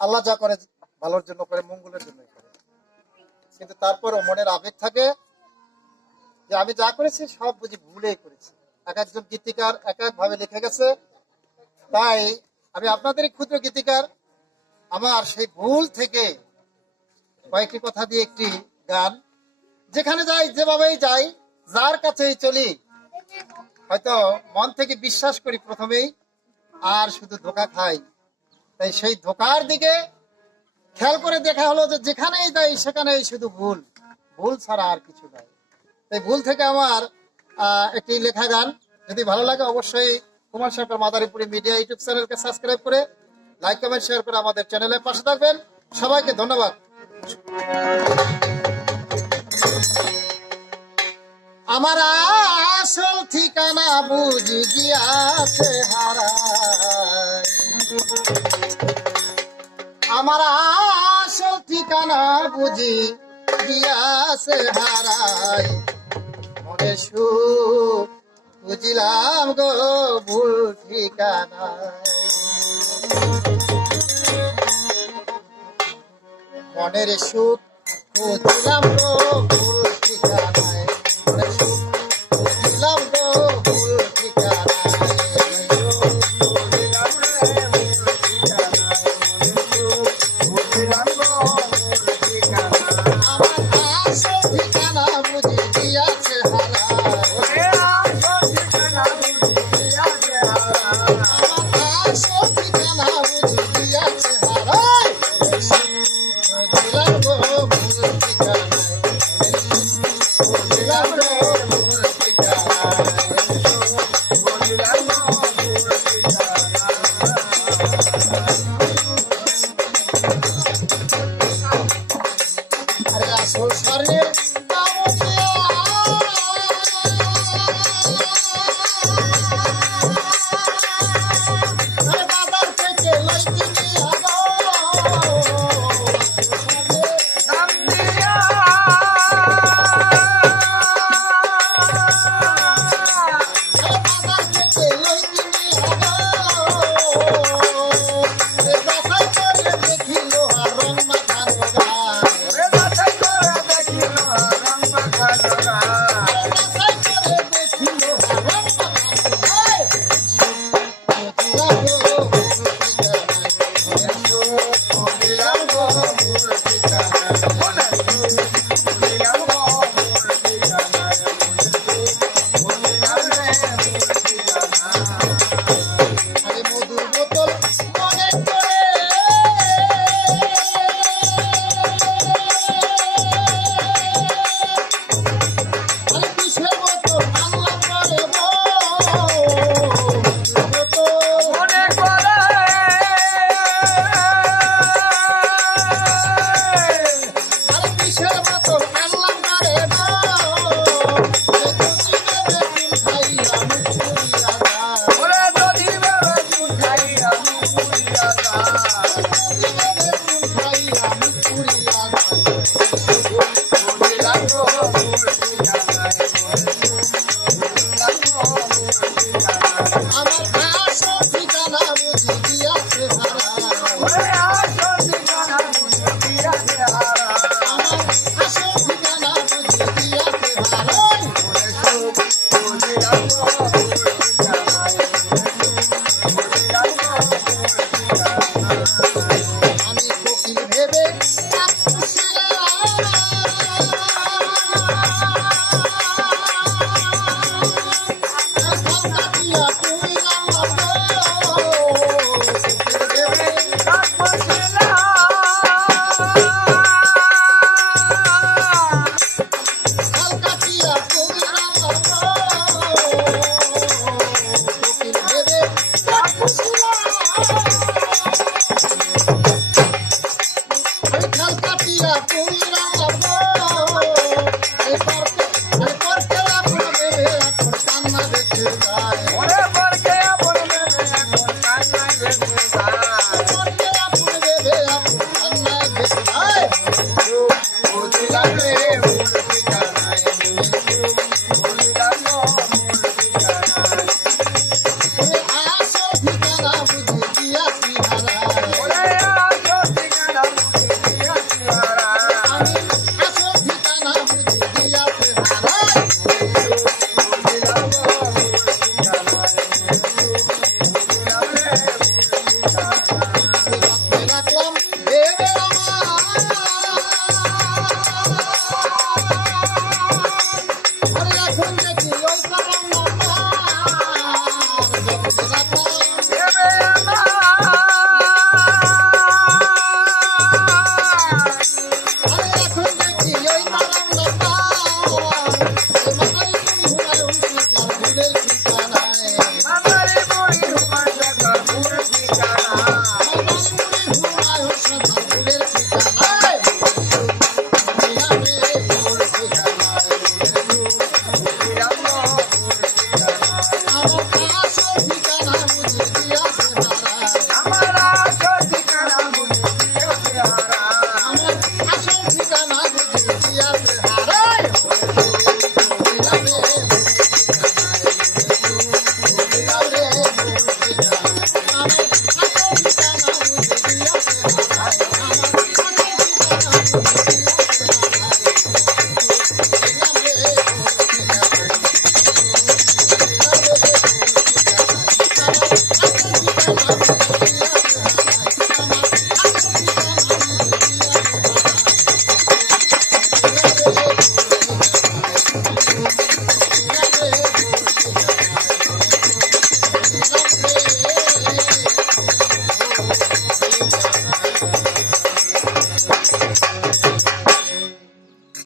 আল্লাহ যা করে ভালোর জন্য করে, মঙ্গলের জন্য করে। কিন্তু তারপরও মনের আবেগ থাকে যে আমি যা করেছি সব বুঝি ভুলেই করেছি। এক একজন গীতিকার এক এক ভাবে লিখে গেছে। তাই আমি আপনাদের ক্ষুদ্র গীতিকার, আমার সেই ভুল থেকে কয়েকটি কথা দিয়ে একটি গান। যেখানে যাই, যেভাবেই যাই, যার কাছেই চলি, হয়তো মন থেকে বিশ্বাস করি প্রথমেই, আর শুধু ধোঁকা খাই। তাই সেই ধোঁকার দিকে খেয়াল করে দেখা হলো যে যেখানেই যাই সেখানেই শুধু ভুল, ভুল ছাড়া আর কিছু নাই। তাই ভুল থেকে আমার একটি লেখা গান। যদি ভালো লাগে অবশ্যই কুমার সরকার মাদারীপুর মিডিয়া ইউটিউব চ্যানেলকে সাবস্ক্রাইব করে লাইক কমেন্ট শেয়ার করে আমাদের চ্যানেলের পাশে থাকবেন। সবাইকে ধন্যবাদ। আমার আসল ঠিকানা বুঝি গিয়াছে হারাই, আমার আসল ঠিকানা বুঝি গিয়াছে হারাই, মনে সুখ বুঝিলাম গো ভুল ঠিকানা, মনের সুখ বুঝিলাম গো ভুল